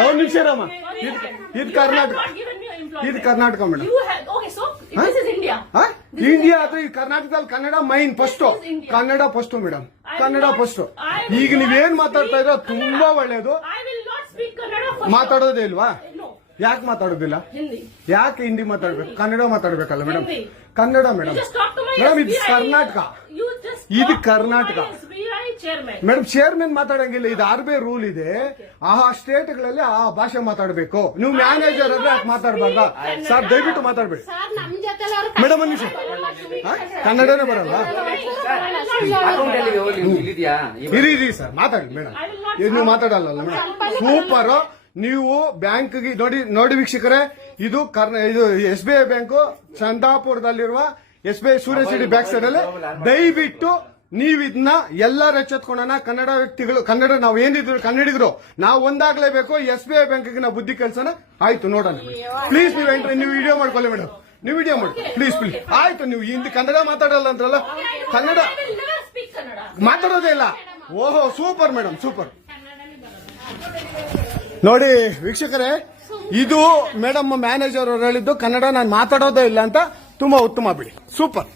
ಒಂದು ನಿಮಿಷ ರಾಮ, ಇದು ಕರ್ನಾಟಕ, ಇದು ಕರ್ನಾಟಕ ಮೇಡಮ್. ಇಂಡಿಯಾ ಅದು ಈ ಕರ್ನಾಟಕದಲ್ಲಿ Kannada main first, Kannada first madam, Kannada first. ಈಗ ನೀವೇನ್ ಮಾತಾಡ್ತಾ ಇರೋ ತುಂಬಾ ಒಳ್ಳೇದು. ಮಾತಾಡೋದೇ ಇಲ್ವಾ? ಯಾಕೆ ಮಾತಾಡೋದಿಲ್ಲ? ಯಾಕೆ ಹಿಂದಿ ಮಾತಾಡ್ಬೇಕು? ಕನ್ನಡ ಮಾತಾಡ್ಬೇಕಲ್ಲ ಮೇಡಮ್? ಕನ್ನಡ ಮೇಡಮ್. ಮೇಡಮ್ ಇದು ಕರ್ನಾಟಕ, ಇದು ಕರ್ನಾಟಕ ಮೇಡಮ್. ಚೇರ್ಮನ್ ಮಾತಾಡಂಗಿಲ್ಲ, ಇದು ಆರ್ಬಿ ರೂಲ್ ಇದೆ. ಆ ಸ್ಟೇಟ್ಗಳಲ್ಲಿ ಆ ಭಾಷೆ ಮಾತಾಡಬೇಕು. ನೀವು ಮ್ಯಾನೇಜರ್ ಆದ್ರೆ ಯಾಕೆ ಮಾತಾಡ್ಬಾರ್ದ ಸರ್? ದಯವಿಟ್ಟು ಮಾತಾಡ್ಬೇಡಿ ಮೇಡಮ್. ಒಂದು ನಿಮಿಷ, ಕನ್ನಡನೇ ಬರಲ್ಲ? ಇರಿ ಸರ್, ಮಾತಾಡಿ ಮೇಡಮ್. ನೀವು ಮಾತಾಡಲ್ಲ ಮೇಡಮ್? ಸೂಪರ್. ನೀವು ಬ್ಯಾಂಕ್ಗೆ ನೋಡಿ ವೀಕ್ಷಕರೇ, ಇದು SBI ಬ್ಯಾಂಕು ಚಂದಾಪುರದಲ್ಲಿರುವ SBI ಸೂರ್ಯ ಸಿಟಿ ಬ್ಯಾಕ್ ಸೈಡ್ ಅಲ್ಲಿ. ದಯವಿಟ್ಟು ನೀವು ಇದನ್ನ ಎಲ್ಲರೂ ಎಚ್ಚೆತ್ಕೊಳ್ಳೋಣ. ಕನ್ನಡ ವ್ಯಕ್ತಿಗಳು, ಕನ್ನಡ ನಾವು ಏನಿದ್ರು ಕನ್ನಡಿಗರು, ನಾವು ಒಂದಾಗ್ಲೇಬೇಕು. SBI ಬ್ಯಾಂಕ್ಗೆ ನಾವು ಬುದ್ಧಿ ಕಲ್ಸೋಣ. ಆಯ್ತು, ನೋಡೋಣ ಪ್ಲೀಸ್. ನೀವು ವಿಡಿಯೋ ಮಾಡ್ಕೊಳ್ಳಿ ಮೇಡಮ್, ನೀವು ವಿಡಿಯೋ ಮಾಡಿ ಪ್ಲೀಸ್. ಆಯ್ತು, ನೀವು ಹಿಂದಿ ಕನ್ನಡ ಮಾತಾಡಲ್ಲ ಅಂದ್ರಲ್ಲ? ಕನ್ನಡ ಮಾತಾಡೋದೇ ಇಲ್ಲ. ಓಹೋ, ಸೂಪರ್ ಮೇಡಮ್, ಸೂಪರ್. ನೋಡಿ ವೀಕ್ಷಕರೇ, ಇದು ಮೇಡಮ್ ಮ್ಯಾನೇಜರ್ ಅವರು ಹೇಳಿದ್ದು ಕನ್ನಡ ನಾನು ಮಾತಾಡೋದೇ ಇಲ್ಲ ಅಂತ. ತುಂಬಾ ಉತ್ತಮ ಬಿಡಿ, ಸೂಪರ್.